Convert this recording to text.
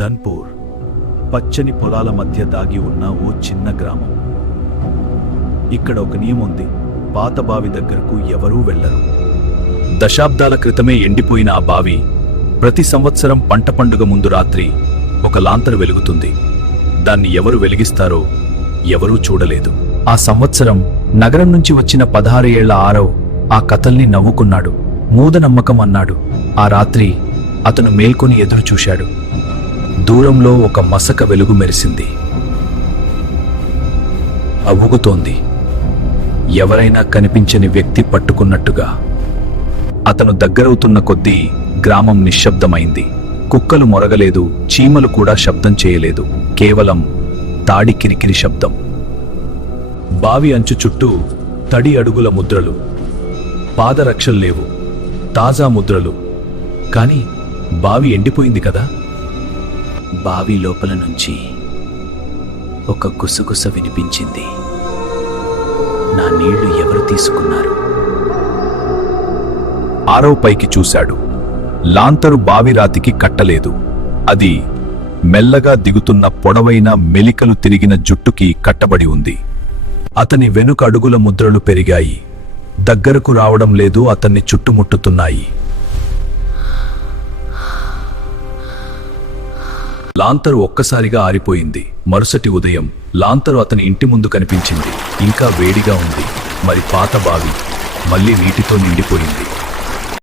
ధన్పూర్ పచ్చని పొలాల మధ్య దాగి ఉన్న ఓ చిన్న గ్రామం. ఇక్కడ ఒక నియమం ఉంది, పాత బావి దగ్గరకు ఎవరూ వెళ్లరు. దశాబ్దాల క్రితమే ఎండిపోయిన ఆ బావి ప్రతి సంవత్సరం పంట పండుగ ముందు రాత్రి ఒక లాంతరు వెలుగుతుంది. దాన్ని ఎవరు వెలిగిస్తారో ఎవరూ చూడలేదు. ఆ సంవత్సరం నగరం నుంచి వచ్చిన 16 ఏళ్ల ఆరవ్ ఆ కథల్ని నవ్వుకున్నాడు. మూఢనమ్మకం అన్నాడు. ఆ రాత్రి అతను మేల్కొని ఎదురు చూశాడు. దూరంలో ఒక మసక వెలుగు మెరిసింది. అవ్వుగుతోంది. ఎవరైనా కనిపించని వ్యక్తి పట్టుకున్నట్టుగా. అతను దగ్గరవుతున్న కొద్దీ గ్రామం నిశ్శబ్దమైంది. కుక్కలు మొరగలేదు, చీమలు కూడా శబ్దం చేయలేదు. కేవలం తాడి కిరికిరి శబ్దం. బావి అంచు చుట్టూ తడి అడుగుల ముద్రలు. పాదరక్షలు లేవు, తాజా ముద్రలు. కాని బావి ఎండిపోయింది కదా. బావి లోపల నుంచి ఒక గుసగుస వినిపించింది. నా నీళ్లు ఎవరు తీసుకున్నారు? ఆరవ్ పైకి చూశాడు. లాంతరు బావి రాతికి కట్టలేదు. అది మెల్లగా దిగుతున్న పొడవైన మెలికలు తిరిగిన జుట్టుకి కట్టబడి ఉంది. అతని వెనుక అడుగుల ముద్రలు పెరిగాయి. దగ్గరకు రావడం లేదు, అతన్ని చుట్టుముట్టుతున్నాయి. లాంతరు ఒక్కసారిగా ఆరిపోయింది. మరుసటి ఉదయం లాంతరు అతని ఇంటి ముందు కనిపించింది. ఇంకా వేడిగా ఉంది. మరి పాత బావి మళ్ళీ నీటితో నిండిపోయింది.